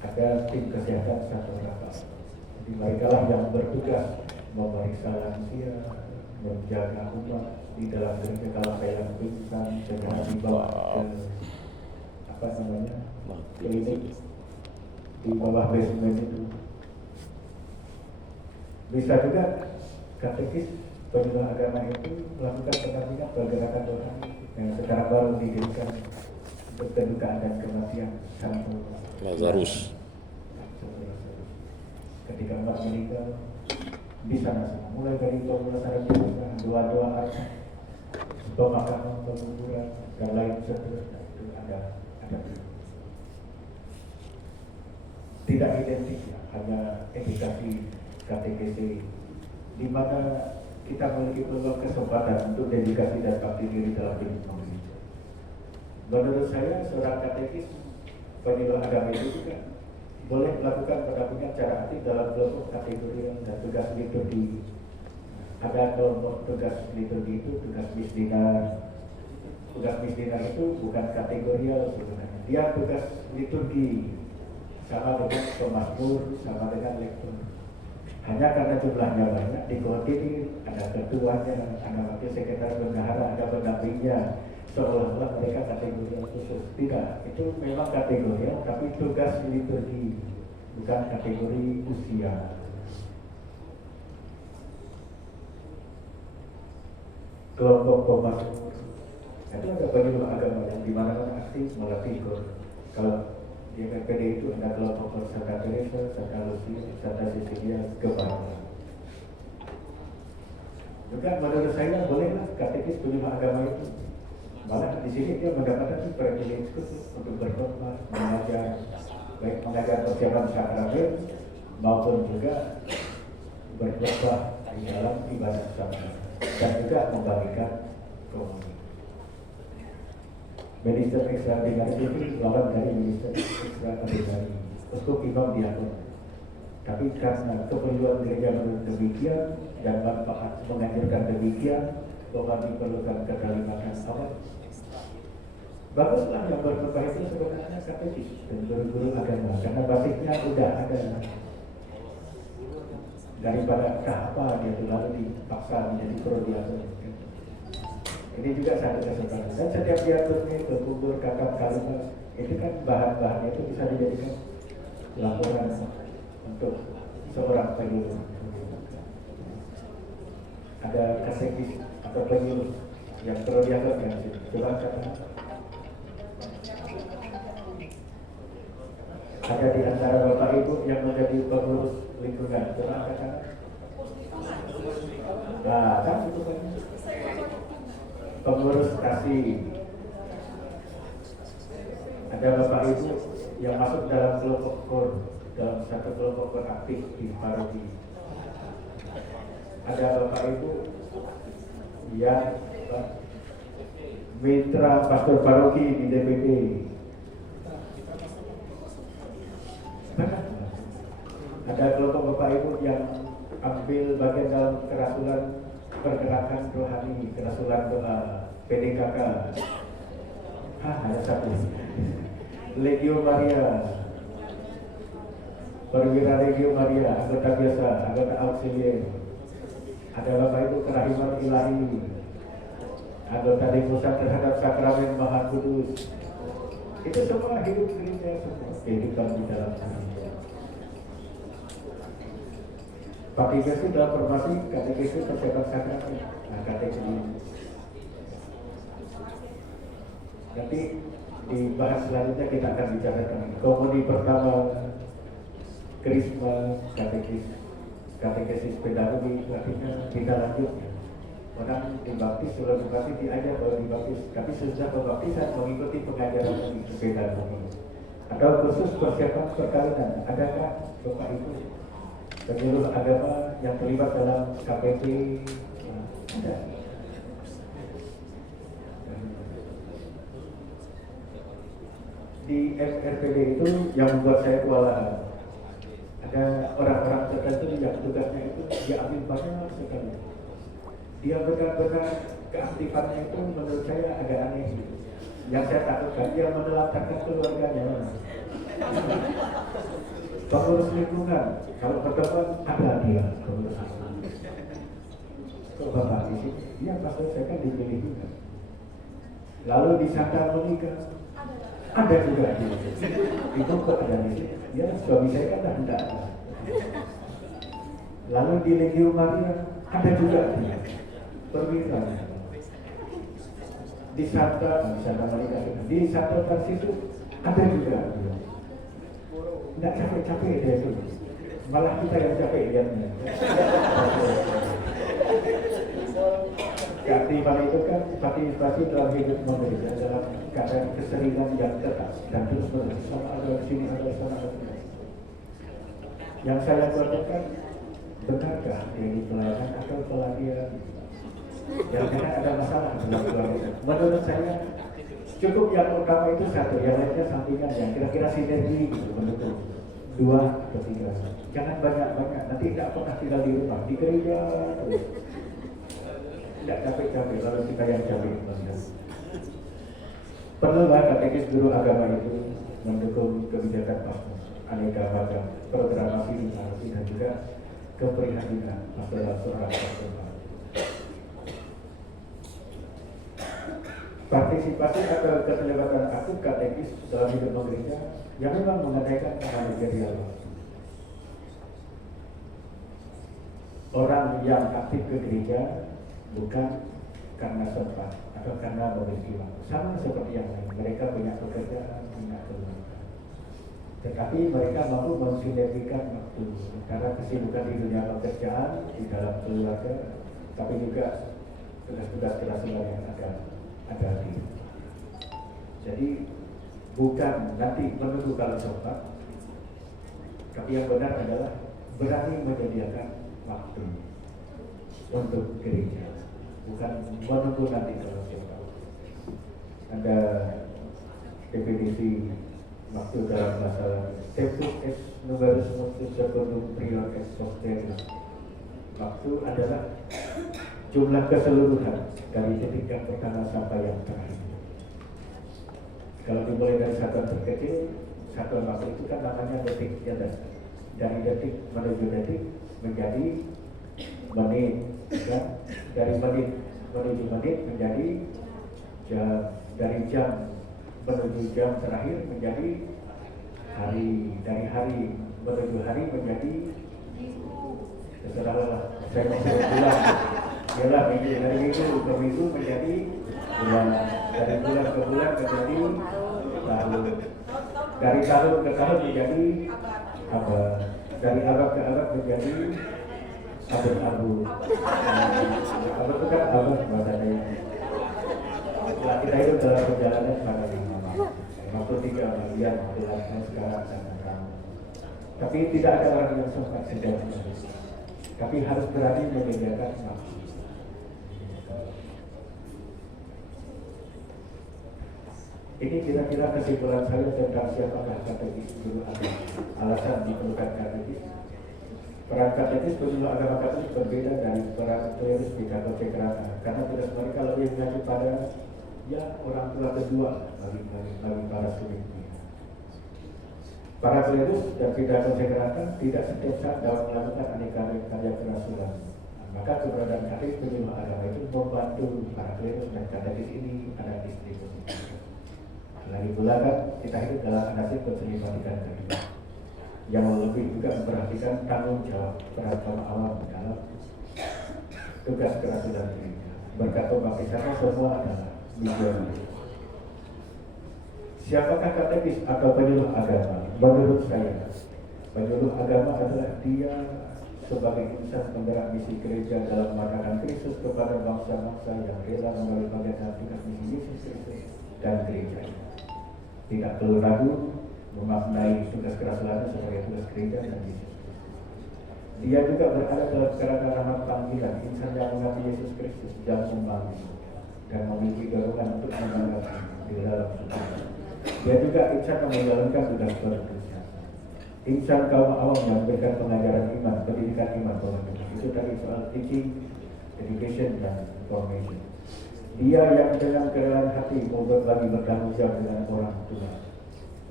ada tim kesehatan satu orang. Jadi mereka lah yang bertugas memeriksa lansia, menjaga umat di dalam gereja. Kalau saya yang pingsan, segera dibawa ke klinik di bawah basement itu. Bisa juga katekis penyuluh agama itu melakukan pendampingan pergerakan rohani yang sekarang baru didirikan untuk kedukaan dan kematian Santo Lazarus. Ketika Mbak meninggal di sana semua, mulai dari pemulasaran jenazah, doa-doa, pemakaman, penguburan dan lain seterusnya itu ada. Tidak identik ya, hanya edukasi KTGC di mana kita memiliki peluang kesempatan untuk dedikasi dan bakti diri dalam hidup manusia. Menurut saya seorang katekis penyuluh agama itu juga boleh melakukan pendampingan secara aktif dalam kelompok kategori dan tugas liturgi. Ada kelompok tugas liturgi itu tugas misdinar. Tugas misdinar itu bukan kategorial sebenarnya. Dia tugas liturgi sama dengan pemazmur, sama dengan lektor. Hanya karena jumlahnya banyak, dikoordinir, ada ketuanya, ada wakil sekretaris bendahara, ada pendampingnya, seolah-olah mereka kategorial khusus. Tidak, itu memang kategorial, tapi tugas liturgi, bukan kategori usia. Kelompok pemazmur, itu ada penyuluh agama yang dimana-mana aktif melatih kor. Kalau di MPD itu ada kelompok Santa Teresa, Santa Lucia, Santa Cecilia, Gebara. Juga menurut saya bolehlah katekis penyuluh agama itu. Malah di sini dia mendapatkan privilege khusus untuk berkhotbah, mengajar, baik mengajar persiapan sakramen maupun juga berkhotbah di dalam ibadah sakramen dan juga membagikan komunitas. Minister ekstraordinari itu lawan dari minister ekstraordinari, uskup imam diakon. Tapi karena keperluan gereja menurut demikian dan manfaat menganjurkan demikian, bahwa diperlukan keterlibatan apa? Baguslah yang berkhotbah itu sebenarnya katekis dan guru-guru agama, karena basisnya udah ada. Daripada apa dia lalu dipaksa menjadi prodiakon. Ini juga satu kesempatan. Dan setiap dia turun ke kubur, kakak, kalimat, itu kan bahan-bahannya itu bisa dijadikan laporan untuk seorang penyuluh. Ada katekis atau penyuluh yang prodiakon yang coba kata. Ada di antara bapak ibu yang menjadi pengurus lingkungan, coba kata. Nah, kan itu kan pengurus kasih. Ada bapak ibu yang masuk dalam kelompok kor, dalam satu kelompok kor aktif di paroki. Ada bapak ibu yang mitra pastor paroki di DPD. Ada kelompok bapak ibu yang ambil bagian dalam kerasulan pergerakan rohani, kerasulan doa, PDKK. Ada satu. Legio Maria, perwira Legio Maria, anggota biasa, anggota auxiliar. Ada bapak ibu kerahiman ilahi, anggota devosan terhadap sakramen Maha Kudus. Itu semua hidup gereja, semua kehidupan di dalam gereja. Partisipasi dalam formasi katekesi persiapan sakramen. Nah, katekesi nanti di bahas selanjutnya kita akan bicarakan komuni pertama, krisma, katekesis pedagogi, artinya kita lanjut. Orang dibaptis, sudah dibaptis diajar baru dibaptis, tapi sesudah pembaptisan mengikuti pengajaran pedagogi. Atau khusus persiapan perkawinan, adakah Bapak Ibu penyuluh agama yang terlibat dalam KPP? Ada. Di MRPD itu yang membuat saya kewalahan. Ada orang-orang tertentu yang tugasnya itu dia ambil banyak sekali. Dia benar-benar keaktifannya itu menurut saya agak aneh. Yang saya takutkan dia menelantarkan keluarganya. pengurus lingkungan, kalau pertemuan ada dia pengurus lingkungan. Kalau Bapak di sini, iya pastor saya kan dipilih juga. Lalu di Santa Monica ada juga dia. Itu kok ada di sini. Ya suami saya kan tidak ada. Lalu di Legio Maria ada juga dia. Perwira. Di Santa Monica, di Santa Francisco ada juga dia. Tidak capek-capek dia itu. Malah kita yang capek lihatnya. Keaktifan itu kan partisipasi dalam hidup manusia dalam keadaan keseringan yang tetap dan terus menerus sama ada di sini ada di sana ada di sini. Yang saya katakan benarkah ini pelayanan atau pelatihan? Yang kadang ada masalah dalam keluarga. Menurut saya cukup yang utama itu satu, yang lainnya sampingan yang kira-kira sinergi gitu mendukung 2 atau 3. Jangan banyak-banyak, nanti tidak pernah tinggal di rumah, di gereja terus. Tidak capek-capek, lalu kita yang capek. Perlulah katekis guru agama itu mendukung kebijakan pastoral, aneka macam programasi dinasti dan juga keprihatinan pastoral seorang pastoral. Partisipasi atau keterlibatan aktif katekis dalam hidup gereja yang memang mengadakan manusia dialog. Orang yang aktif ke gereja bukan karena sempat atau karena memiliki waktu, sama seperti yang lain. Mereka punya pekerjaan, punya keluarga, tetapi mereka mampu mensinergikan waktu antara kesibukan di dunia pekerjaan, di dalam keluarga, tapi juga tugas-tugas kerasulan yang ada di. Jadi bukan nanti menunggu kalau sempat, tapi yang benar adalah berani menyediakan waktu untuk gereja. Bukan menunggu nanti kalau siapa. Ada definisi waktu dalam masalah tempus es numerus mortis secundum prior es posterior. Waktu adalah jumlah keseluruhan dari titik yang pertama sampai yang terakhir. Kalau dimulai dari satuan terkecil, satuan waktu itu kan namanya detik, ya kan? Dari detik menuju detik menjadi menit, kan? Dari menit menuju menit menjadi jam, dari jam menuju jam terakhir menjadi hari, dari hari menuju hari menjadi terserahlah saya mau bulan, ialah minggu, dari minggu ke minggu menjadi bulan, dari bulan ke bulan menjadi tahun, dari tahun ke tahun menjadi abad, dari abad ke abad menjadi abad-abad. Abad itu kan abad bahasanya. Setelah kita hidup dalam perjalanan pada 53 bagian dilakukan sekarang dan sekarang. Tapi tidak ada orang yang sempat sejauh ini. Tapi harus berani menyediakan waktu. Ini kira-kira kesimpulan saya tentang siapakah katekis guru agama. Alasan diperlukan katekis. Peran katekis penyuluh agama Katolik berbeda dari peran klerus di Katolik Kerana, karena tugas mereka lebih mengacu pada ya orang tua kedua bagi para suri. Para klerus dan pidato sekeratan tidak setiap saat dapat melakukan aneka karya kerasulan. Maka keberadaan katekis penyuluh agama itu membantu para klerus dan katekis ini ada distribusi. Lagi pula kan kita hidup dalam nasib keterlibatan kedua yang lebih juga memperhatikan tanggung jawab peran kaum awam dalam tugas kerasulan gereja. Berkat pembaptisannya semua adalah misionaris. Siapakah katekis atau penyuluh agama? Menurut saya, penyuluh agama adalah dia sebagai insan penggerak misi gereja dalam menyatakan Kristus kepada bangsa-bangsa yang rela melalui penggerak tugas misi Yesus Kristus dan gereja. Tidak perlu ragu memaknai tugas kerasulan sebagai tugas gereja dan Yesus. Dia juga berada dalam kerana rahmat panggilan insan yang mengasihi Yesus Kristus dan membangun dan memiliki dorongan untuk membanggakan di dalam suci. Dia juga insan yang menjalankan tugas berdosa. Insan kaum awam yang memberikan pengajaran iman, pendidikan iman kepada kita. Itu tadi soal teaching, education dan information. Dia yang dengan kerelaan hati mau berbagi bertanggung jawab dengan orang tua.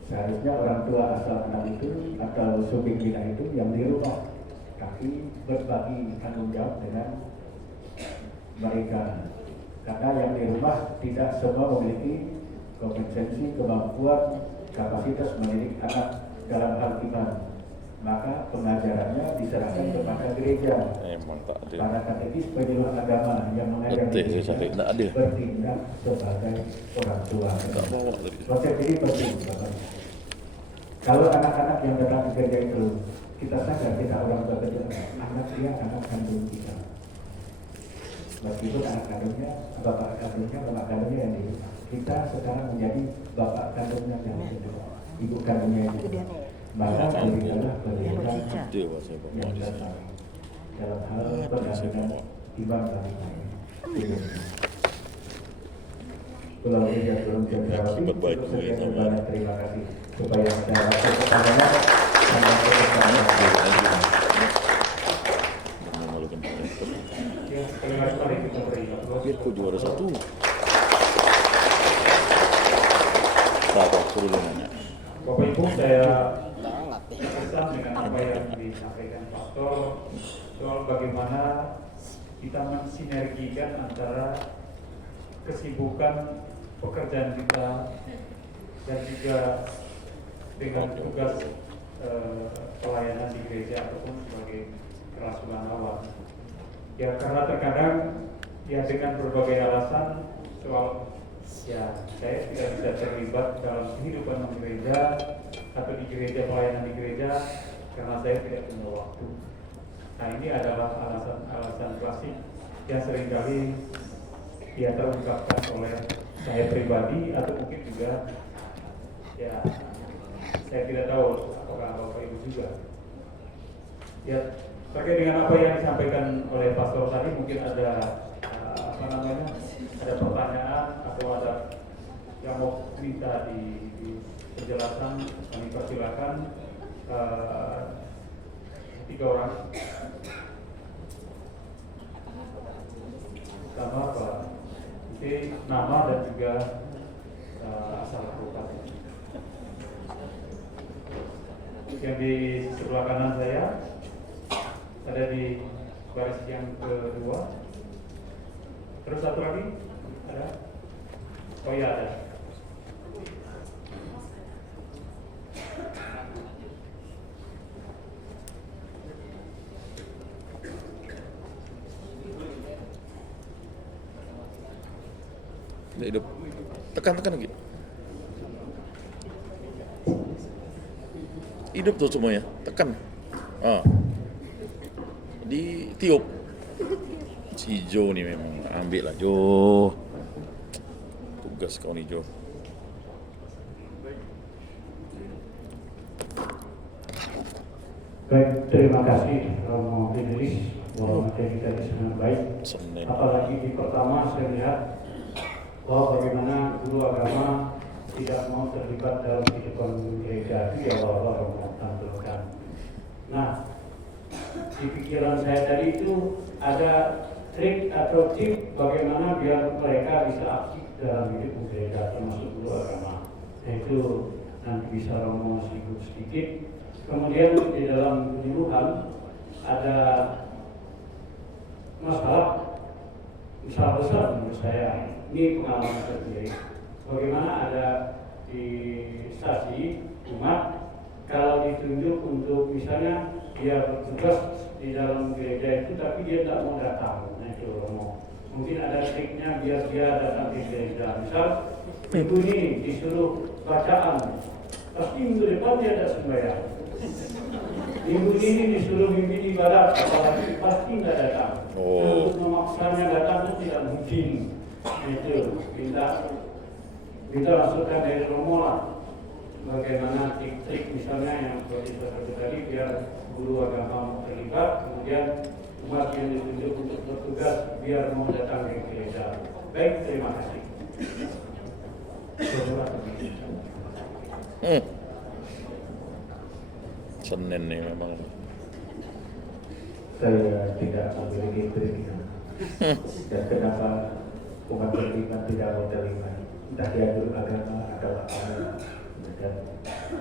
seharusnya orang tua asal anak itu atau subjek bina itu yang di rumah, tapi berbagi tanggung jawab dengan mereka. Karena yang di rumah tidak semua memiliki kompetensi, kemampuan, kapasitas mendidik anak dalam hal iman. Maka pengajarannya diserahkan kepada gereja. Para katekis penyuluh agama yang mengajar di gereja bertindak sebagai orang tua. Konsep ini penting, Bapak. Kalau anak-anak yang datang ke gereja itu, kita sadar kita orang tua itu anak dia anak kandung kita. Meskipun anak kandungnya, bapak kandungnya yang di rumah. Kita sekarang menjadi bapak kandungnya yang di rumah, ibu kandungnya yang di rumah. Maka berikanlah pendidikan yang dasar dalam hal pendampingan iman dan iman. Pulau Gereja Gunung Cendrawasih sekian banyak terima kasih supaya ada waktu pertanyaan sama pertanyaan. Biar kau juara satu. Berapa suruh nanya? Bapak Ibu, saya pesan dengan apa yang disampaikan Pastor soal bagaimana kita mensinergikan antara kesibukan pekerjaan kita dan juga dengan tugas pelayanan di gereja ataupun sebagai kerasulanawat. Ya karena terkadang ya dengan berbagai alasan soal ya saya tidak bisa terlibat dalam kehidupan gereja atau di gereja, pelayanan di gereja karena saya tidak punya waktu. Nah ini adalah alasan klasik yang seringkali ya terungkapkan oleh saya pribadi atau mungkin juga ya saya tidak tahu apakah Bapak Ibu juga. Ya terkait dengan apa yang disampaikan oleh Pastor tadi mungkin ada ada pertanyaan atau ada yang mau minta di penjelasan, kami persilakan 3 orang. Pertama Pak, oke, nama dan juga asal kabupaten. Yang di sebelah kanan saya ada di baris yang kedua. Terus satu lagi ada? Oh iya ada. Hidup. Tekan lagi. Hidup tuh semuanya. Tekan. Di tiup. Si Jo nih memang ambil lah Jo. Tugas kau nih Jo. Baik, terima kasih Romo Idris bahwa materi kita sangat baik. Senin. Apalagi di pertama saya lihat bahwa bagaimana guru agama tidak mau terlibat dalam kehidupan gereja itu ya Allah Romo tampilkan. Nah, di pikiran saya tadi itu ada trik atau tip bagaimana biar mereka bisa aktif dalam hidup gereja termasuk guru agama. Nah, itu nanti bisa Romo sedikit. Kemudian di dalam penyuluhan ada masalah besar menurut saya. Ini pengalaman sendiri. Bagaimana ada di stasi umat kalau ditunjuk untuk misalnya dia bertugas di dalam gereja itu tapi dia tidak mau datang. Nah itu Romo. Mungkin ada triknya biar dia datang di gereja. Misal minggu ini disuruh bacaan, pasti minggu depan dia tidak sembahyang. Minggu ini disuruh mimpin ibadat, apalagi pasti tidak datang. Untuk memaksanya datang itu tidak mungkin. Itu kita masukkan dari Romo lah. Bagaimana trik-trik misalnya yang seperti tadi biar guru agama terlibat, kemudian umat yang ditunjuk untuk bertugas biar mau datang ke gereja. Baik, terima kasih. Senin nih memang. Saya tidak memiliki pilihan. Dan kenapa umat beriman tidak mau terlibat? Entah dia guru agama atau apa. Dan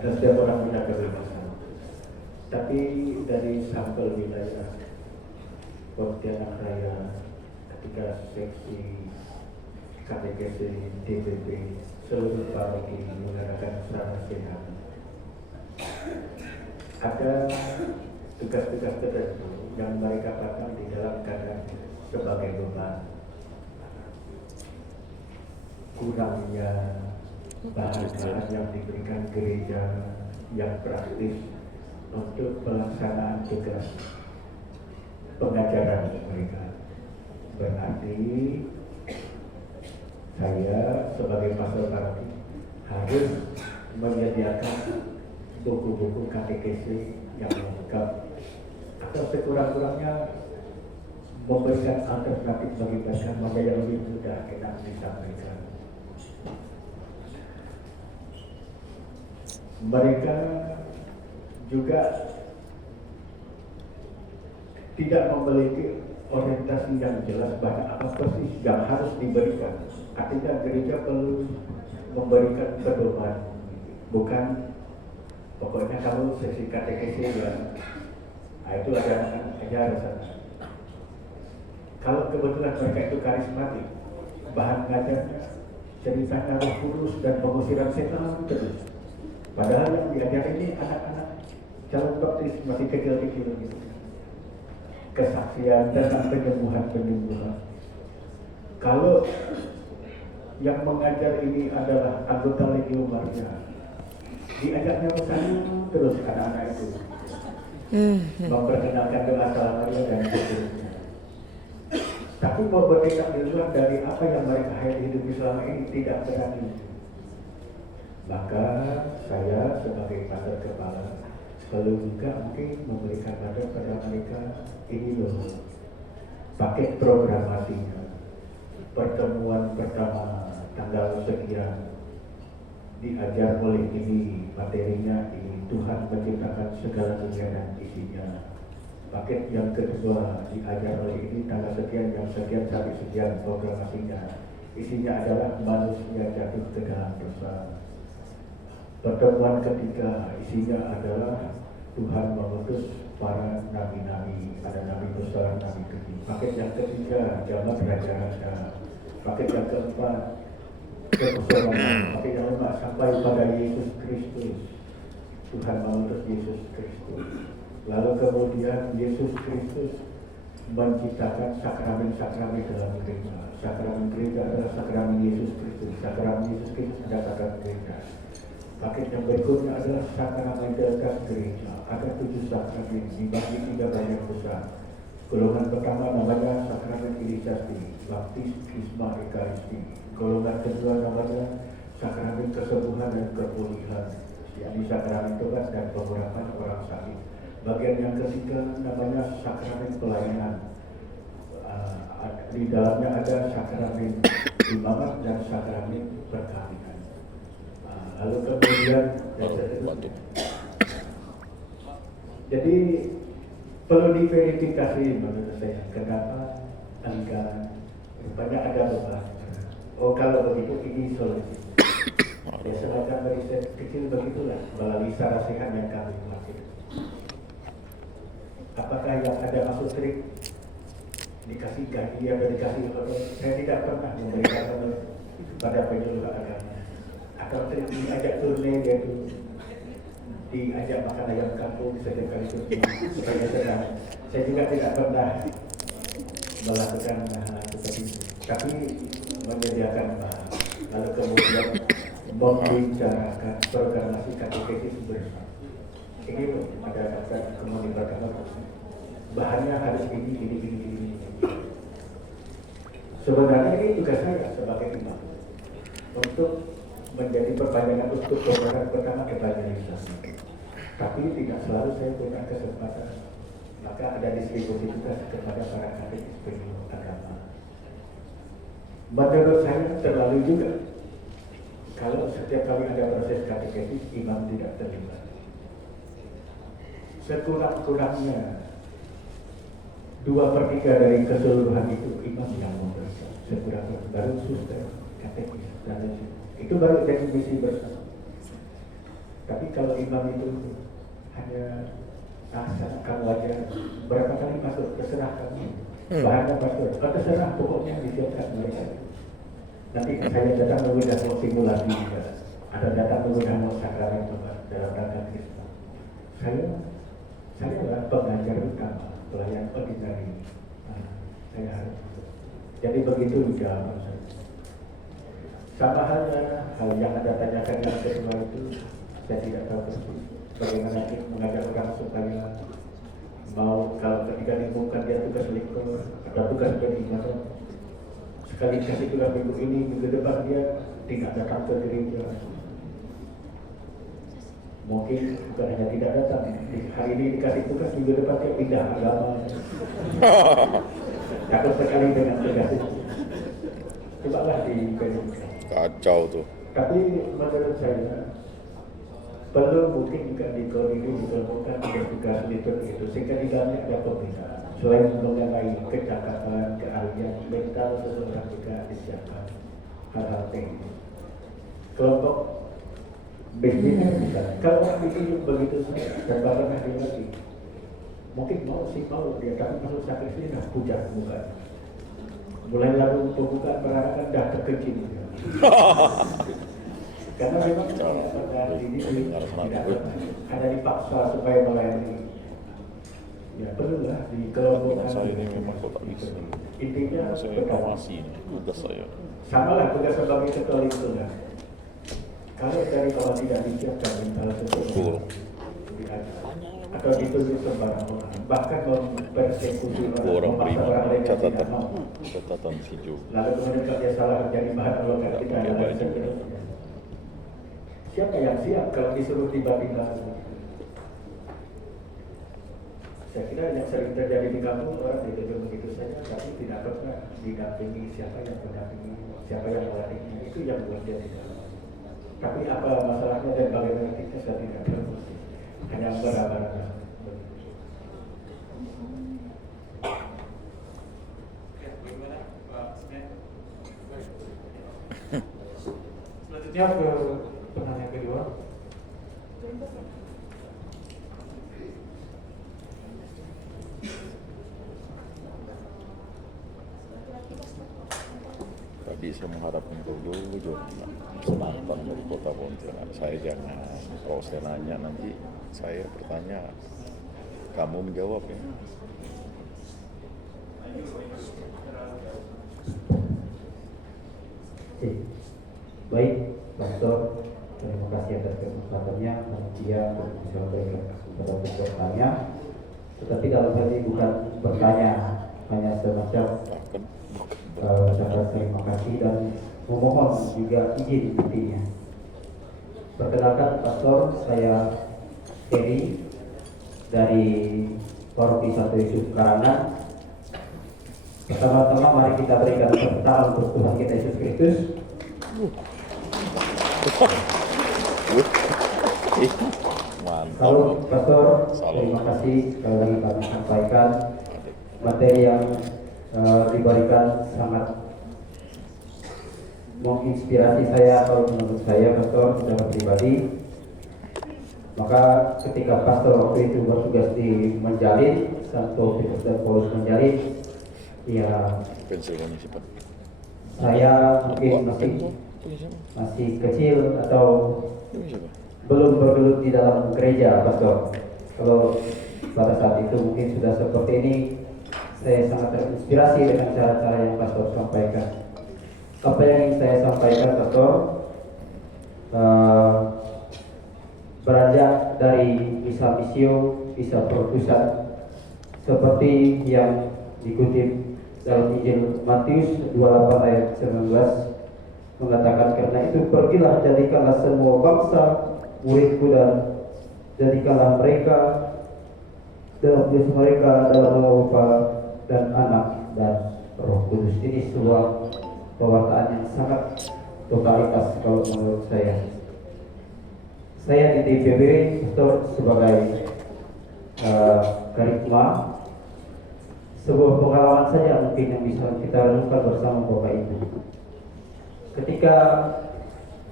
karena setiap orang punya kebebasan. Tapi dari sampel wilayah Pontianak Raya, ketika seksi KTKC, DPP, seluruh paroki mengadakan serana sehat, ada tugas-tugas tertentu yang mereka pasang di dalam keadaan sebagai beban. Kurangnya bahan-bahan yang diberikan gereja yang praktis untuk pelaksanaan tugas pengajaran mereka. Berarti saya sebagai pastor paroki harus menyediakan buku-buku katekesi yang lengkap atau sekurang-kurangnya memberikan alternatif bagi mereka mana yang lebih mudah enak disampaikan. Mereka juga tidak memiliki orientasi yang jelas pada apa persis yang harus diberikan. Artinya gereja perlu memberikan pedoman, bukan pokoknya kamu sesi katekesi ya, itu ada sana. Kalau kebetulan mereka itu karismatik, bahan ngajarnya ceritanya Roh Kudus dan pengusiran setan terus. Padahal yang diajar ini anak-anak calon baptis masih kecil-kecil gitu. Kesaksian tentang penyembuhan. Kalau yang mengajar ini adalah anggota Legio Maria, diajaknya pesan terus anak-anak itu memperkenalkan doa Salam Maria dan seterusnya. Tapi mau bertindak di luar dari apa yang mereka hidupi selama ini tidak berani. Maka saya sebagai pastor kepala perlu juga mungkin memberikan mandat pada mereka ini loh paket programasinya. Pertemuan pertama tanggal sekian diajar oleh ini, materinya ini, Tuhan menciptakan segala dunia dan isinya. Paket yang kedua diajar oleh ini tanggal sekian, jam sekian sampai sekian, programasinya. Isinya adalah manusia jatuh ke dalam dosa. Pertemuan ketiga isinya adalah Tuhan mengutus para nabi-nabi, ada nabi besar, nabi kecil. Paket yang ketiga zaman raja-raja. Paket yang keempat kekosongan. Paket yang kelima sampai pada Yesus Kristus. Tuhan mengutus Yesus Kristus. Lalu kemudian Yesus Kristus menciptakan sakramen-sakramen dalam gereja. Sakramen gereja adalah sakramen Yesus Kristus. Sakramen Yesus Kristus mendatangkan gereja. Paket yang berikutnya adalah sakramen dekat gereja. Ada 7 sakramen dibagi 3 bagian besar. Golongan pertama namanya sakramen inisiasi, baptis, krisma, ekaristi. Golongan kedua namanya sakramen kesembuhan dan kepulihan, yakni sakramen tobat dan pengurapan orang sakit. Bagian yang ketiga namanya sakramen pelayanan. Di dalamnya ada sakramen imamat dan sakramen perkawinan. Lalu kemudian jadi perlu diverifikasi menurut saya kenapa anggaran rupanya ada beban. Oh kalau begitu ini solusi. Ya semacam riset kecil begitulah melalui sarasehan yang kami lakukan. Apakah yang ada masuk trik dikasih gaji atau dikasih apa? Saya tidak pernah memberikan pada penyuluh agama. Atau trik diajak turne dia itu diajak makan ayam kampung setiap kali itu supaya senang. Saya juga tidak pernah melakukan hal seperti itu, tapi menyediakan bahan. Lalu kemudian membicarakan programasi katekesis bersama. Ini ada komunitas agama. Bahannya harus ini. Sebenarnya ini juga saya sebagai imam untuk menjadi perpanjangan untuk program pertama evangelisasi. Tapi tidak selalu saya punya kesempatan. Maka ada distribusi juga kepada para katekis penyuluh agama. Menurut saya terlalu juga kalau setiap kali ada proses katekesis imam tidak terlibat. Sekurang-kurangnya 2/3 dari keseluruhan itu imam yang memberikan. Sekurang-kurangnya baru suster, katekis dan lain-lain. Itu baru jadi misi bersama. Tapi kalau imam itu hanya asal kamu aja berapa kali masuk terserah kamu. Bahannya pastor, terserah pokoknya disiapkan mereka. Nanti saya datang menggunakan simulasi juga. Ada datang menggunakan sakaran dalam rangka Kristen. Saya adalah pengajar utama, pelayan ordinari. Saya harus. Jadi begitu juga. Sama halnya hal yang Anda tanyakan yang kedua itu, saya tidak tahu persis bagaimana mengajar orang supaya mau kalau ketika diumumkan dia tugas lektor atau tugas pendidikan. Sekali kasih tugas minggu ini, minggu depan dia tidak datang ke gereja. Mungkin bukan hanya tidak datang, hari ini dikasih tugas, minggu depan dia pindah agama. Takut sekali dengan tugas itu. Cobalah diberikan. Kacau tuh. Tapi menurut saya perlu mungkin juga dikelompokkan tugas liturgi itu sehingga di dalamnya ada pembinaan. Selain mengenai kecakapan, keahlian, mental seseorang juga disiapkan hal-hal teknis. Kelompok bisnisnya bisa. Kalau orang ditunjuk begitu saja dan bahkan dia lagi, mungkin mau dia tapi masuk sakit sini nah pucat muka. Mulai lalu pembukaan perarakan dah terkecil. Karena memang pada ini tidak ada dipaksa supaya melayani. Ya perlulah dikelompokkan. Saya ini memang kok tak bisa. Intinya Saya awasi tugas saya. sama lah tugas sebagai ketua lingkungan. Kalau dari kalau tidak disiapkan mental seseorang atau ditunjuk sembarang orang, bahkan mempersekusi Orang memaksa beriman, orang lain yang tidak mau. catatan hijau. Lalu kemudian kalau dia salah menjadi bahan alokat kita Pakai dan baju. seterusnya. Siapa yang siap kalau disuruh tiba-tiba? Saya kira yang sering terjadi di kampung orang dituduh begitu saja, tapi tidak pernah didampingi siapa yang mendampingi, siapa yang melatihnya, itu yang buat dia tidak. Tapi apa masalahnya dan bagaimana kita saya tidak tahu. Hanya berabang-abang. Selanjutnya ke penanya kedua. Tadi saya mengharapkan kau jujur, senatan dari kota Pontianak. Saya jangan, kalau saya nanya nanti saya bertanya, kamu menjawab ya. Baik, Pastor, terima kasih atas kesempatannya. Dia bisa memberikan kesempatan untuk bertanya. Tetapi dalam hal ini bukan bertanya, hanya semacam ucapan terima kasih dan memohon juga izin intinya. Perkenalkan Pastor, saya Heri dari Paroki Santo Yesus Karangan. Pertama-tama mari kita berikan tepuk tangan untuk Tuhan kita Yesus Kristus. Mantap. Lalu Pastor, Salam. terima kasih sekali lagi kami sampaikan materi yang diberikan sangat menginspirasi saya atau menurut saya Pastor secara pribadi. Maka ketika Pastor waktu itu bertugas di Menjalin, Santo Petrus dan Paulus Menjalin, ya Pensilvania siapa? saya mungkin masih kecil atau belum bergelut di dalam gereja, Pastor. Kalau pada saat itu mungkin sudah seperti ini, saya sangat terinspirasi dengan cara-cara yang Pastor sampaikan. Apa yang ingin saya sampaikan, Pastor, beranjak dari misa misio, misa perkusan, seperti yang dikutip dalam Injil Matius 28 ayat 19 mengatakan, karena itu pergilah, jadikanlah semua bangsa muridku dan jadikanlah mereka dalam Yesus mereka dalam nama Bapa dan Anak dan Roh Kudus. Ini sebuah pewartaan yang sangat totalitas kalau menurut saya. Saya di TPB Pastor sebagai karisma, sebuah pengalaman saja mungkin yang bisa kita renungkan bersama Bapak Ibu. Ketika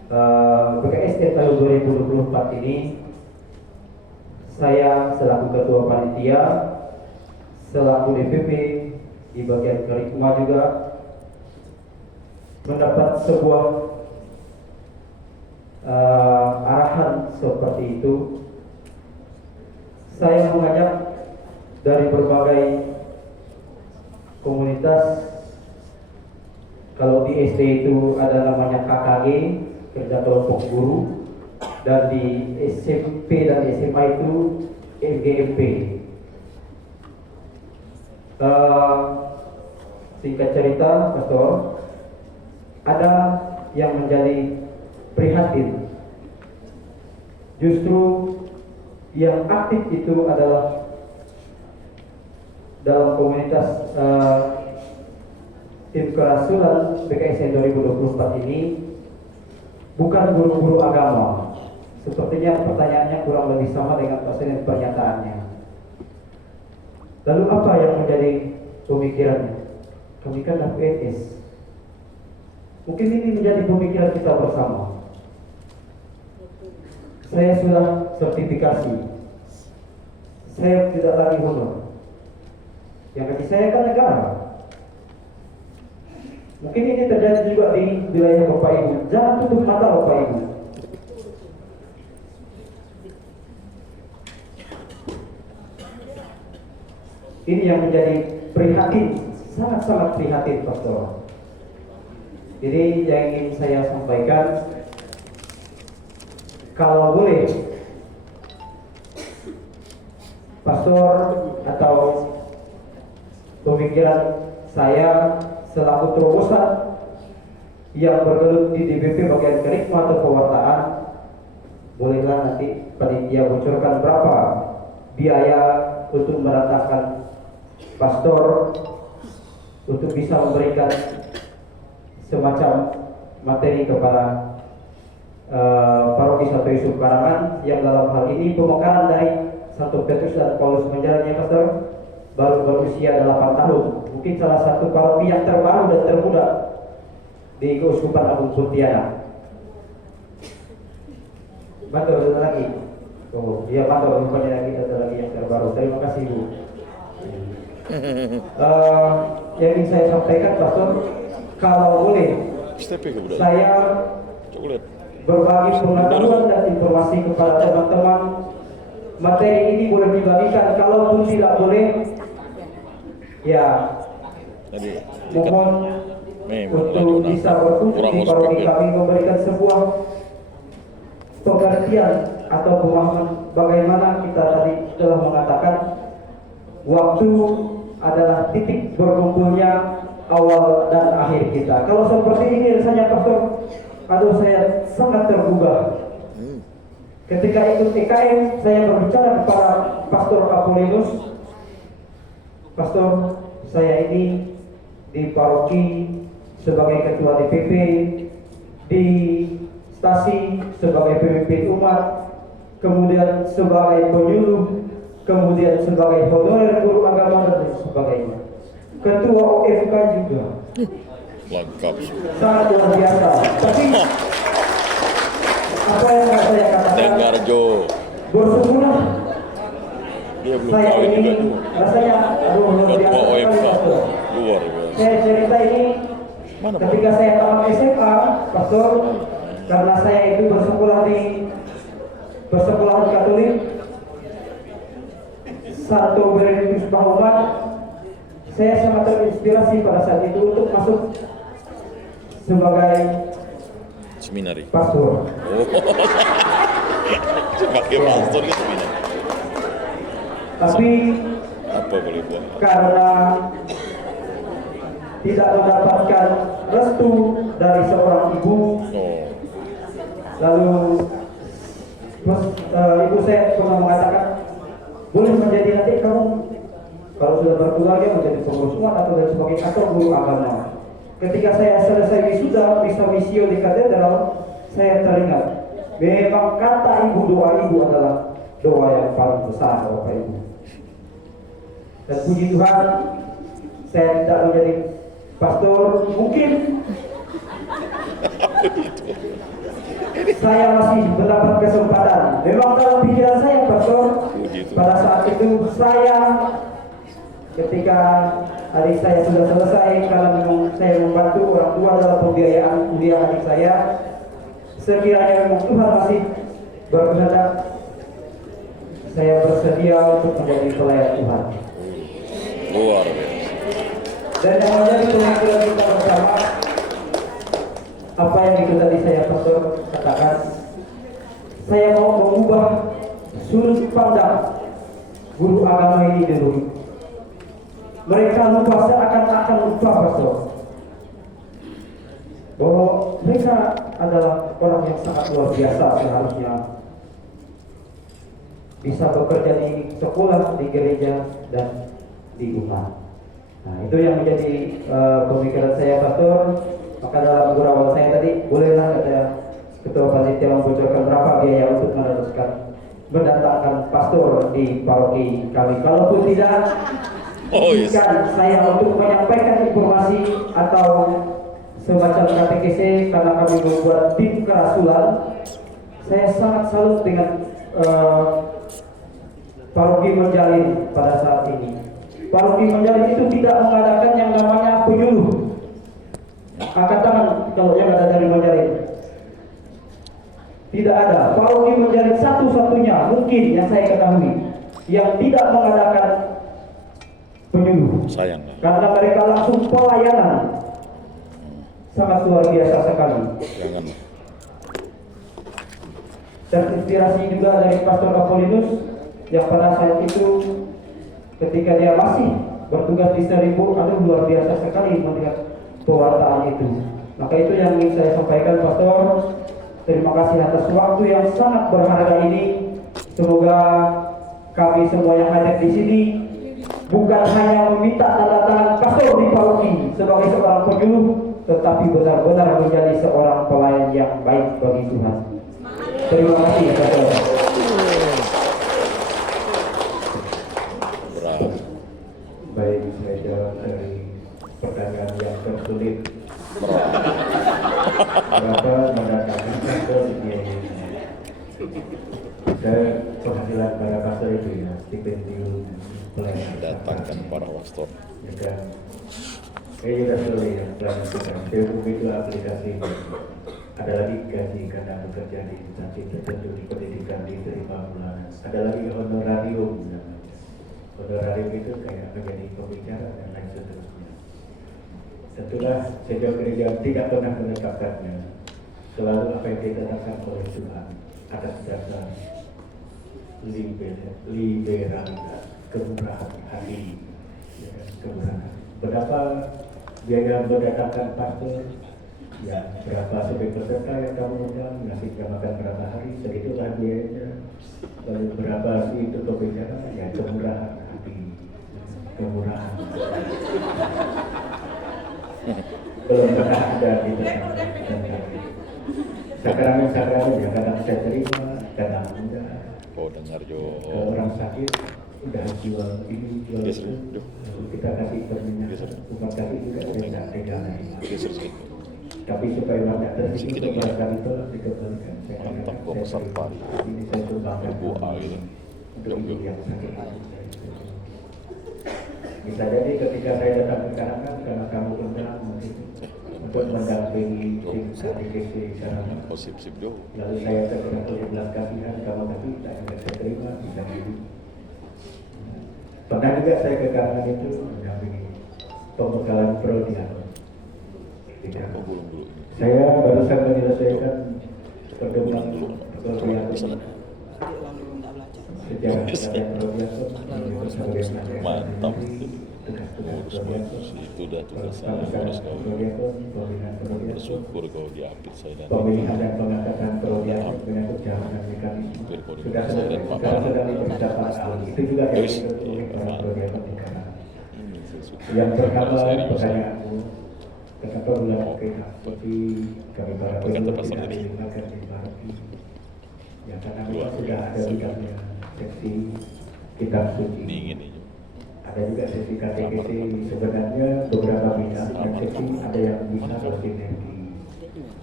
BKSN tahun 2024 ini saya selaku Ketua Panitia, selaku DPP di bagian Kerikma juga mendapat sebuah arahan seperti itu. Saya mengajak dari berbagai komunitas. Kalau di SD itu ada namanya KKG, kerja kelompok guru, dan di SMP dan SMA itu MGMP. Singkat cerita, Pastor, ada yang menjadi prihatin. Justru yang aktif itu adalah dalam komunitas tim kerasulan BKSN 2024 ini bukan guru-guru agama. Sepertinya pertanyaannya kurang lebih sama dengan persen pernyataannya. Lalu apa yang menjadi pemikirannya? Kami kan PNS. Mungkin ini menjadi pemikiran kita bersama. Saya sudah sertifikasi. Saya tidak lagi honor. Yang bagi saya kan negara. Mungkin ini terjadi juga di wilayah Bapak Ibu. Jangan tutup mata Bapak Ibu. Ini yang menjadi prihatin, sangat-sangat prihatin, Pastor. Jadi yang ingin saya sampaikan, kalau boleh, Pastor atau pemikiran saya selaku terobosan yang bergelut di DPP bagian Kerikma atau pewartaan, bolehlah nanti panitia bocorkan berapa biaya untuk mendatangkan pastor untuk bisa memberikan semacam materi kepada paroki Santo Yusuf Karangan yang dalam hal ini pemekaran dari Santo Petrus dan Paulus menjalannya, Pastor, baru berusia 8 tahun. Mungkin salah satu paroki yang terbaru dan termuda di Keuskupan Agung Pontianak. Matur ada lagi. Oh, iya matur rupanya lagi ada lagi yang terbaru. Terima kasih Bu. Yang ingin saya sampaikan, Pastor, kalau boleh saya berbagi pengetahuan dan informasi kepada teman-teman. Materi ini boleh dibagikan, kalaupun tidak boleh, ya mohon untuk bisa berkunjung di paroki kami memberikan sebuah pengertian atau pemahaman bagaimana kita tadi telah mengatakan waktu adalah titik berkumpulnya awal dan akhir kita. Kalau seperti ini rasanya, Pastor, aduh saya sangat tergugah. Ketika ikut EKM, saya berbicara kepada Pastor Apolinus, Pastor, saya ini di paroki sebagai ketua DPP, di stasi sebagai pemimpin umat, kemudian sebagai penyuluh, kemudian sebagai honorer guru agama dan sebagainya. Ketua OFK juga. Lengkap. Sangat luar biasa. Tapi apa yang saya katakan? Dengar Jo. Bersyukurlah. Dia belum Saya kawin ini juga. rasanya luar Ketua biasa. OMK. Pastor. Luar biasa. Saya cerita ini Mana, Pak? ketika saya tamat SMA, Pastor, karena saya itu bersekolah di persekolahan Katolik Santo Benedictus Bahumat. Saya sangat terinspirasi pada saat itu untuk masuk sebagai Seminari. pastor. Oh. Sebagai pastor di seminari. Tapi Apa boleh buat? karena tidak mendapatkan restu dari seorang ibu, Oh. lalu ibu saya pernah mengatakan, boleh menjadi nanti kamu kalau sudah berkeluarga menjadi pengurus umat atau dan sebagainya atau guru agama. Ketika saya selesai wisuda misa misio di katedral, saya teringat memang kata ibu, doa ibu adalah doa yang paling besar, Bapak Ibu. Dan puji Tuhan, saya tidak menjadi pastor, mungkin saya masih mendapat kesempatan. Memang dalam pikiran saya, Pastor, pada saat itu saya ketika adik saya sudah selesai, karena memang saya membantu orang tua dalam pembiayaan kuliah adik saya, sekiranya memang Tuhan masih berkehendak, saya bersedia untuk menjadi pelayan Tuhan. Luar biasa. Dan yang menjadi pemikiran kita bersama, apa yang itu tadi saya Pastor katakan, saya mau mengubah sudut pandang guru agama ini dulu. Mereka lupa, seakan-akan lupa, Pastor, bahwa mereka adalah orang yang sangat luar biasa, seharusnya bisa bekerja di sekolah, di gereja, dan di rumah. Nah, itu yang menjadi pemikiran saya, Pastor. Maka dalam gurauan saya tadi, bolehlah kata Ketua Panitia membocorkan berapa biaya untuk mendatangkan pastor di paroki kami. Kalaupun tidak, izinkan saya untuk menyampaikan informasi atau semacam KTKC, karena kami membuat tim kerasulan. Saya sangat salut dengan paroki Menjalin pada saat ini. Paroki Menjalin itu tidak mengadakan yang namanya penyuluh. Angkat tangan kalau yang ada dari Menjalin. Tidak ada. Paroki Menjalin satu-satunya mungkin yang saya ketahui yang tidak mengadakan penyuluh. Sayang. Karena mereka langsung pelayanan. Sangat luar biasa sekali. Jangan. Terinspirasi juga dari Pastor Apolinus yang pada saat itu ketika dia masih bertugas di Seribu, luar biasa sekali melihat pewartaan itu. Maka itu yang ingin saya sampaikan, Pastor. Terima kasih atas waktu yang sangat berharga ini. Semoga kami semua yang hadir di sini bukan hanya meminta tanda tangan pastor di paroki sebagai seorang penyuluh, tetapi benar-benar menjadi seorang pelayan yang baik bagi Tuhan. Terima kasih, Pastor. Baik, saya jawab dari pertanyaan yang tersulit. Berapa mendatangkan pastor di biaya? Saya penghasilan para pastor itu ya, stipendium pelayanan. Datangkan para pastor. Ya, juga sulit ya, pelayanan kita. Facebook itu aplikasi. Ada lagi gaji karena bekerja di instansi tertentu di pendidikan diterima bulanan. Ada lagi honorarium namanya. Honorarium itu kayak menjadi pembicara dan lain seterusnya. Tentulah sejauh gereja tidak pernah menetapkannya. Selalu apa yang ditetapkan oleh Tuhan atas dasar liberalitas, kemurahan hati, ya, kemurahan hati. Berapa biaya mendatangkan pastor? Ya, berapa sebagai peserta yang kamu undang, ngasih makan berapa hari, segitulah biayanya. Lalu berapa sih itu pembicara? Ya, kemurahan hati, kemurahan. Belum pernah ada di sakramen ya, kadang saya terima, kadang enggak. Oh, dengar Jo. Kalau orang sakit udah jual ini, jual Geser, itu, Jo. kita kasih permintaan, Geser. umat kasih juga saya tidak pegang. Geser sedikit. Tapi supaya banyak Sedikit tersinggung lagi. barangkali tolak dikembalikan. Mantap, kok pesan Pak. Ini saya sumbangkan Berbuah gitu. untuk ibu yang sakit. Bisa jadi ketika saya datang ke karangan karena kamu undang untuk mendampingi tim KTKC karangan. Oh, sip Jo. Lalu saya terkena belas kasihan kamu tapi tak bisa saya terima, bisa jadi. Pernah juga saya ke karangan itu mendampingi pembekalan prodial. Oh, gulung dulu. Saya barusan menyelesaikan pertemuan prodial sejarah pelatihan prodial sebagai Mantap. Ngurus itu udah tugasnya. Harus kau bersyukur kau diapit saya dan pemilihan dan pengangkatan prodial menyangkut jaminan mekanisme sudah selesai. Sekarang sedang dipersiapkan ahli. Itu juga yang dituntut oleh para prodial pernikahan. Yang pertama pertanyaanmu, kenapa bulan kita seperti kami para penyuluh tidak dilibatkan di paroki? Ya karena memang sudah ada bidangnya seksi kitab suci. dingin ini. Ada juga sesi KTKC sebenarnya beberapa bidang dan sesi ada yang bisa bersinergi.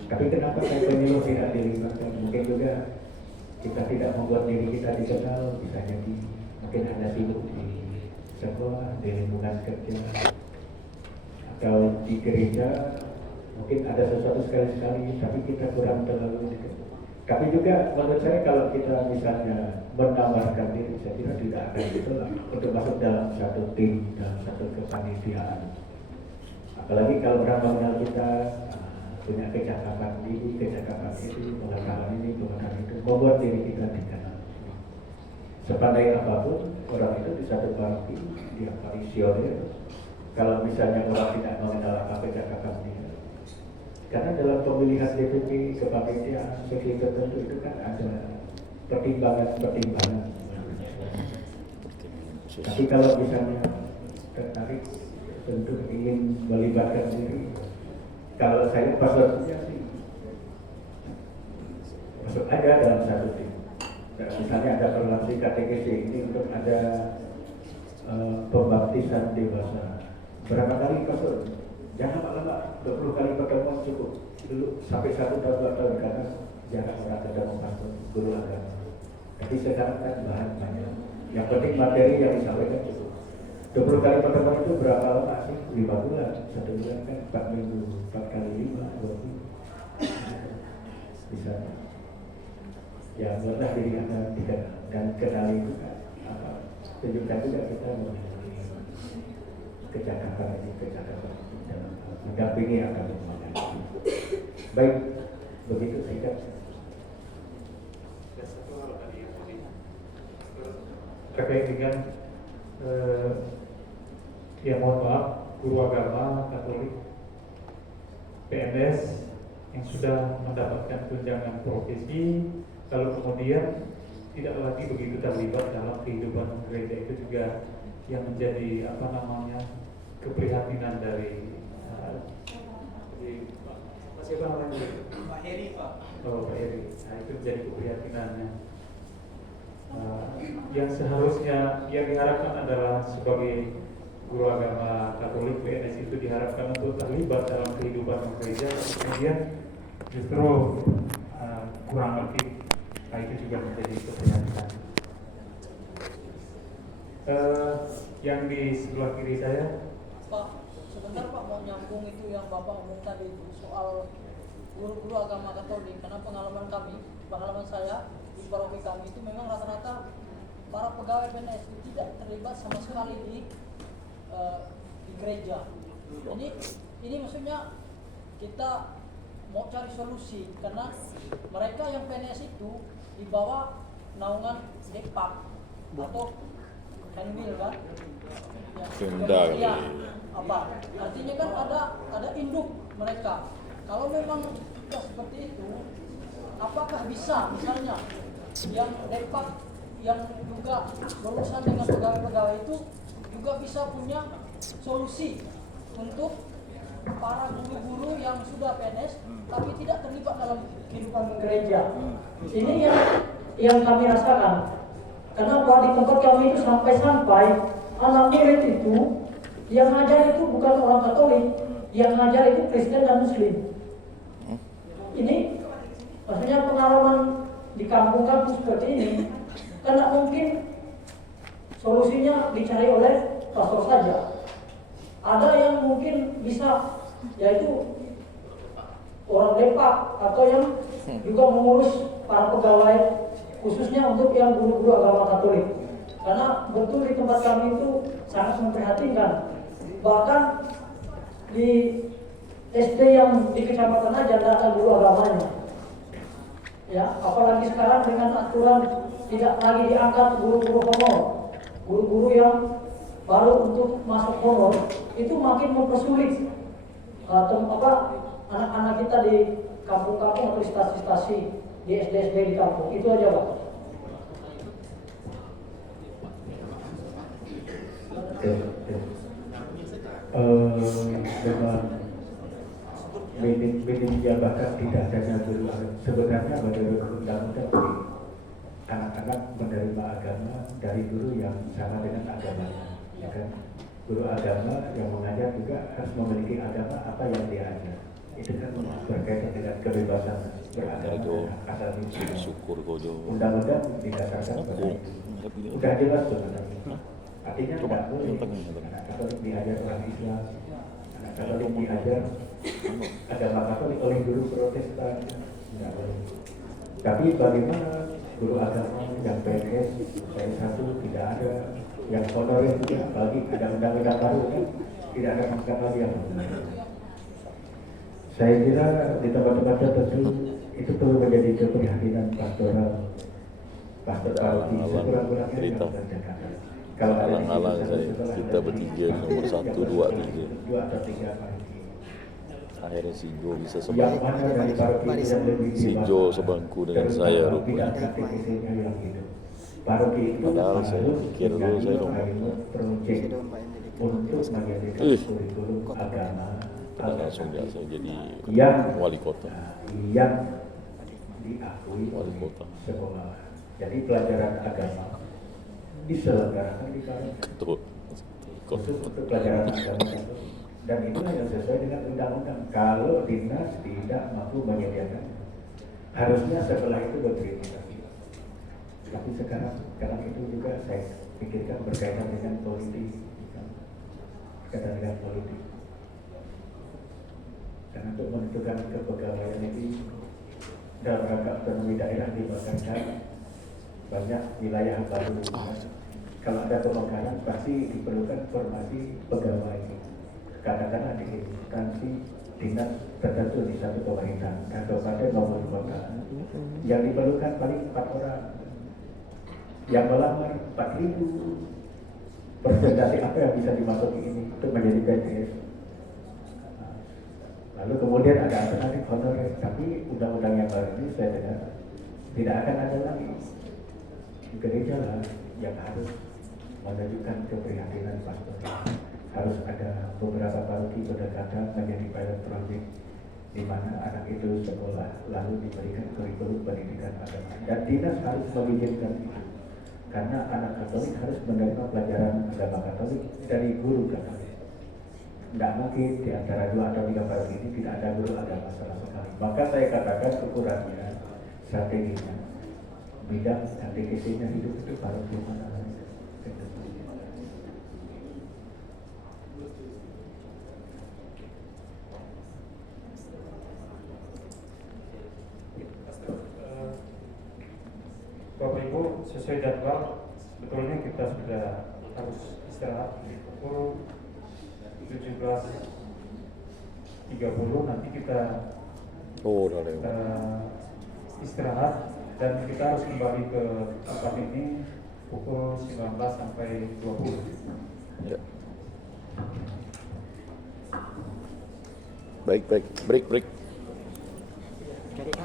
Tapi kenapa saya penyuluh tidak dilibatkan? Mungkin juga kita tidak membuat diri kita dikenal, bisa jadi mungkin ada sibuk di sekolah, di lingkungan kerja, atau di gereja, mungkin ada sesuatu sekali-sekali, tapi kita kurang terlalu dekat. Tapi juga menurut saya kalau kita misalnya menawarkan diri, saya kira tidak akan ditolak untuk masuk dalam satu tim, dalam satu kepanitiaan. Apalagi kalau orang mengenal kita, punya kecakapan ini, kecakapan itu, pengetahuan ini, pengetahuan itu, membuat diri kita dikenal. Sepandai apapun orang itu di satu parti, dia visioner. Kalau misalnya orang tidak mengenal apa kecakapan dia, karena dalam pemilihan DPP kepanitiaan seksi tertentu itu kan ada pertimbangan-pertimbangan. Tapi kalau misalnya tertarik untuk ingin melibatkan diri, kalau saya pasalnya sih masuk aja dalam satu tim. Nah, misalnya ada relasi KTGC ini untuk ada pembaptisan dewasa. Berapa kali masuk? Jangan lama-lama, 20 kali pertemuan cukup. Dulu sampai 1 tahun 2 tahun karena jarak orang ketemu pastor guru agama. Tapi sekarang kan bahan banyak. Yang penting materi yang disampaikan cukup. 20 kali pertemuan itu berapa lama sih? 5 bulan, 1 bulan kan 4 minggu, 4 kali 5, 2 minggu. Bisa. Ya, buatlah diri Anda dikenal dan kenali juga apa. Tunjukkan juga kita memiliki kecakapan ini dalam mendampingi akan menghadapi. Baik, begitu singkat. Terkait dengan ya mohon maaf, guru agama Katolik PNS yang sudah mendapatkan tunjangan profesi, lalu kemudian tidak lagi begitu terlibat dalam kehidupan gereja, itu juga yang menjadi apa namanya keprihatinan dari siapa namanya? Pak Heri, Pak. Oh, Pak Heri. Nah, itu menjadi keprihatinannya. Yang seharusnya yang diharapkan adalah sebagai guru agama Katolik PNS itu diharapkan untuk terlibat dalam kehidupan gereja, kemudian justru kurang aktif. Nah, itu juga menjadi keprihatinan. Yang di sebelah kiri saya, Pak, sebentar Pak, mau nyambung itu yang Bapak omong tadi itu soal guru-guru agama Katolik, karena pengalaman saya di paroki kami itu memang rata-rata para pegawai PNS itu tidak terlibat sama sekali di gereja. Ini maksudnya kita mau cari solusi karena mereka yang PNS itu di bawah naungan Depak atau Henwil kan? Ya, apa? Artinya kan ada induk mereka. Kalau memang sudah seperti itu, apakah bisa misalnya yang Depak yang juga berurusan dengan pegawai-pegawai itu juga bisa punya solusi untuk para guru-guru yang sudah PNS tapi tidak terlibat dalam kehidupan gereja. Ini yang kami rasakan. Karena di tempat kami itu sampai-sampai anak murid itu yang ngajar itu bukan orang Katolik, yang ngajar itu Kristen dan Muslim. Ini maksudnya pengalaman di kampung-kampung seperti ini, karena mungkin solusinya dicari oleh pastor saja. Ada yang mungkin bisa, yaitu orang Depak atau yang juga mengurus para pegawai, khususnya untuk yang guru-guru agama Katolik. Karena betul di tempat kami itu sangat memprihatinkan. Bahkan di SD yang di kecamatan aja tidak ada guru agamanya. Ya, apalagi sekarang dengan aturan tidak lagi diangkat guru-guru honor, guru-guru yang baru untuk masuk honor itu makin mempersulit anak-anak kita di kampung-kampung atau stasi-stasi di SD-SD di kampung. Itu aja Pak. Dengan minim jabatan tidak adanya guru agama, sebenarnya menurut undang-undang anak-anak menerima agama dari guru yang sama dengan agamanya, ya kan? Guru agama yang mengajar juga harus memiliki agama apa yang dia ajar. itu kan berkaitan dengan kebebasan beragama Kojo, dan asasi manusia. syukur kojo. Undang-undang didasarkan pada itu. Udah jelas sebenarnya. Artinya Coba, tidak boleh yang tengah, yang tengah. anak Katolik diajar orang Islam, anak Katolik diajar agama Katolik oleh guru Protestan, tidak boleh. Tapi bagaimana guru agama yang PNS saya satu tidak ada, yang honorer juga, apalagi ada undang-undang baru kan tidak ada masalah yang saya kira di tempat-tempat tertentu itu perlu menjadi keprihatinan pastoral pastor paroki sekurang-kurangnya cerita. yang mengerjakan. Kalau ada Alang-alang di saya, setelah kita ada bertiga, di- nomor 1, 2, 3. dua atau tiga paroki. Akhirnya si Jo bisa Yang sebangku. mana dari paroki itu yang lebih Si dewasa, Jo sebangku dengan terutama saya bidang rupanya. katekisnya yang hidup. Paroki itu Padahal saya harus pikir dulu menjadi saya dong. project untuk menjadikan Ih. kurikulum agama Dan langsung dia saya jadi yang wali kota. yang diakui Wali oleh kota. sekolah. Jadi pelajaran agama diselenggarakan di paroki. Tuh. Khusus untuk pelajaran agama itu. Dan itulah yang sesuai dengan undang-undang. Kalau dinas tidak mampu menyediakan, harusnya setelah itu berterima kasih. Tapi sekarang itu juga saya pikirkan berkaitan dengan politik, berkaitan dengan politik. Dan untuk menentukan kepegawaian ini dalam rangka otonomi daerah dibakarkan banyak wilayah baru. Kalau ada pemekaran pasti diperlukan formasi pegawai. Kadang-kadang di instansi dinas tertentu di satu pemerintahan, kabupaten maupun kota, yang diperlukan paling 4 orang, yang melamar 4.000. Persentase apa yang bisa dimasuki ini untuk menjadi PNS? Lalu kemudian ada alternatif honorer, tapi undang-undang yang baru ini saya dengar tidak akan ada lagi. Gereja lah yang harus menunjukkan keprihatinan pastor. Harus ada beberapa paroki berdekatan menjadi pilot project di mana anak itu sekolah lalu diberikan kurikulum pendidikan agama. Dan dinas harus mengizinkan itu. Karena anak Katolik harus menerima pelajaran agama Katolik dari guru Katolik. Tidak mungkin di antara 2 atau 3 paroki ini tidak ada guru agama sama sekali. Maka saya katakan ukurannya, strateginya, bidang katekisnya hidup itu paroki mana. Bapak Ibu, sesuai jadwal sebetulnya kita sudah harus istirahat pukul 17.30. Nanti kita Oh, udah lewat. istirahat dan kita harus kembali ke tempat ini pukul 19 sampai 20. Ya. Baik, break.